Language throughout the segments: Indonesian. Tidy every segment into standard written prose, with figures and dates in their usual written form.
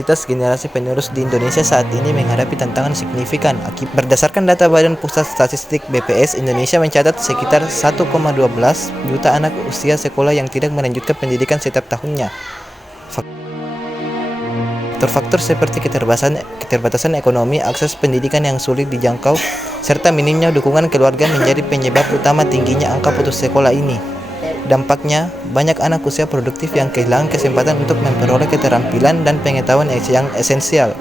Generasi penerus di Indonesia saat ini menghadapi tantangan signifikan. Berdasarkan data Badan Pusat Statistik BPS, Indonesia mencatat sekitar 1,12 juta anak usia sekolah yang tidak melanjutkan pendidikan setiap tahunnya. Faktor-faktor seperti keterbatasan ekonomi, akses pendidikan yang sulit dijangkau, serta minimnya dukungan keluarga menjadi penyebab utama tingginya angka putus sekolah ini. Dampaknya, banyak anak usia produktif yang kehilangan kesempatan untuk memperoleh keterampilan dan pengetahuan yang esensial.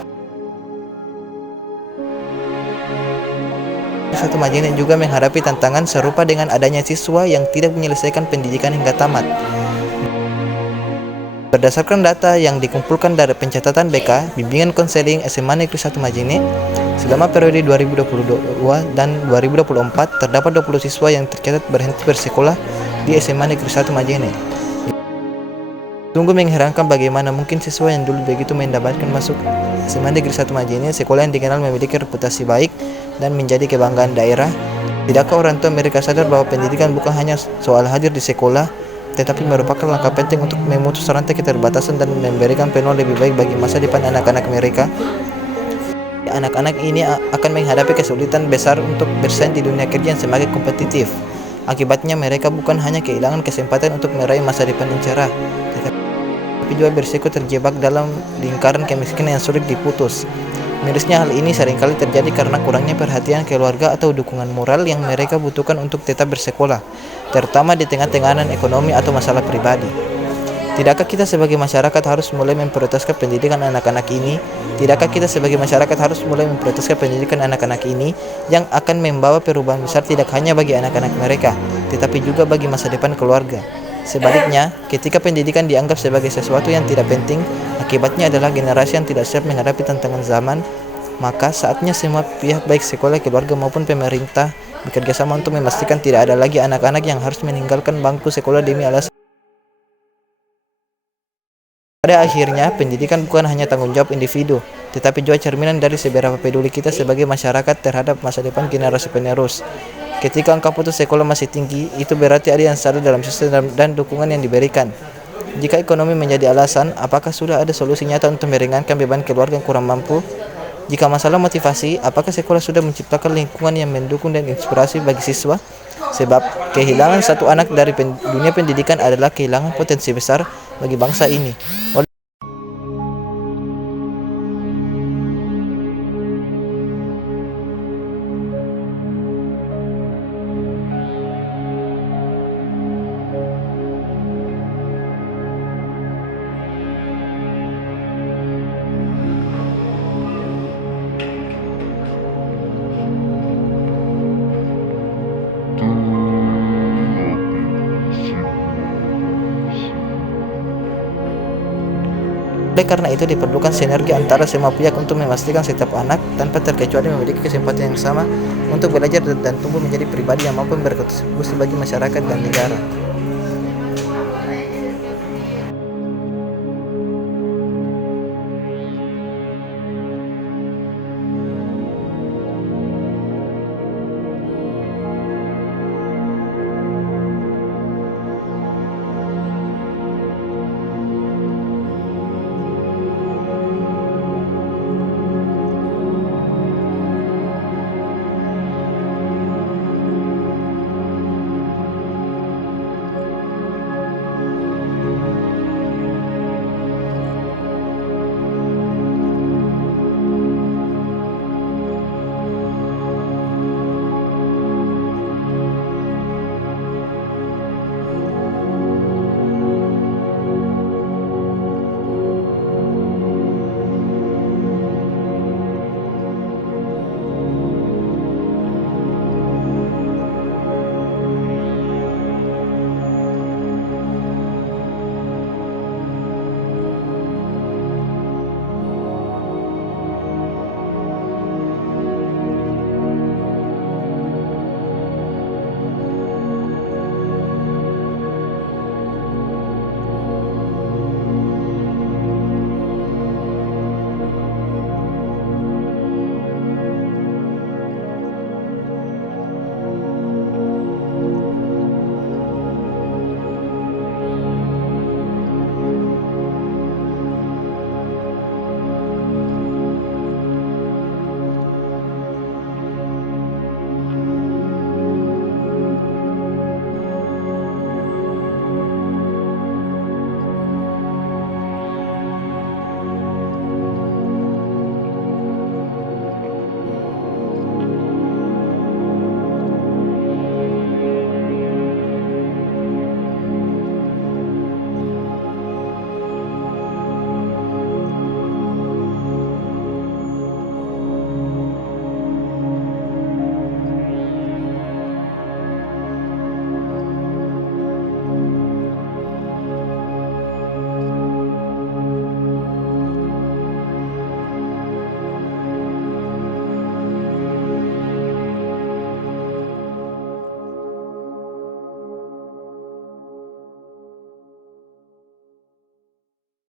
Satu Majene juga menghadapi tantangan serupa dengan adanya siswa yang tidak menyelesaikan pendidikan hingga tamat. Berdasarkan data yang dikumpulkan dari pencatatan BK, Bimbingan Konseling SMA Negeri 1 Majene, selama periode 2022 dan 2024 terdapat 20 siswa yang tercatat berhenti bersekolah di SMA Negeri 1 Majene. Sungguh mengherankan bagaimana mungkin siswa yang dulu begitu mendapatkan masuk SMA Negeri 1 Majene, sekolah yang dikenal memiliki reputasi baik dan menjadi kebanggaan daerah. Tidakkah orang tua mereka sadar bahwa pendidikan bukan hanya soal hadir di sekolah, tetapi merupakan langkah penting untuk memutus rantai keterbatasan dan memberikan peluang lebih baik bagi masa depan anak-anak mereka? Anak-anak ini akan menghadapi kesulitan besar untuk bersaing di dunia kerja yang semakin kompetitif. Akibatnya mereka bukan hanya kehilangan kesempatan untuk meraih masa depan yang cerah, tetapi juga berisiko terjebak dalam lingkaran kemiskinan yang sulit diputus. Mirisnya hal ini seringkali terjadi karena kurangnya perhatian keluarga atau dukungan moral yang mereka butuhkan untuk tetap bersekolah, terutama di tengah tekanan ekonomi atau masalah pribadi. Tidakkah kita sebagai masyarakat harus mulai memprioritaskan pendidikan anak-anak ini? Tidakkah kita sebagai masyarakat harus mulai memprioritaskan pendidikan anak-anak ini yang akan membawa perubahan besar tidak hanya bagi anak-anak mereka, tetapi juga bagi masa depan keluarga? Sebaliknya, ketika pendidikan dianggap sebagai sesuatu yang tidak penting, akibatnya adalah generasi yang tidak siap menghadapi tantangan zaman. Maka saatnya semua pihak baik sekolah, keluarga maupun pemerintah bekerja sama untuk memastikan tidak ada lagi anak-anak yang harus meninggalkan bangku sekolah demi alasan. Pada akhirnya, pendidikan bukan hanya tanggung jawab individu, tetapi juga cerminan dari seberapa peduli kita sebagai masyarakat terhadap masa depan generasi penerus. Ketika angka putus sekolah masih tinggi, itu berarti ada yang salah dalam sistem dan dukungan yang diberikan. Jika ekonomi menjadi alasan, apakah sudah ada solusi nyata untuk meringankan beban keluarga yang kurang mampu? Jika masalah motivasi, apakah sekolah sudah menciptakan lingkungan yang mendukung dan inspirasi bagi siswa? Sebab kehilangan satu anak dari dunia pendidikan adalah kehilangan potensi besar bagi bangsa ini. Oleh karena itu diperlukan sinergi antara semua pihak untuk memastikan setiap anak tanpa terkecuali memiliki kesempatan yang sama untuk belajar dan tumbuh menjadi pribadi yang mampu berkontribusi bagi masyarakat dan negara.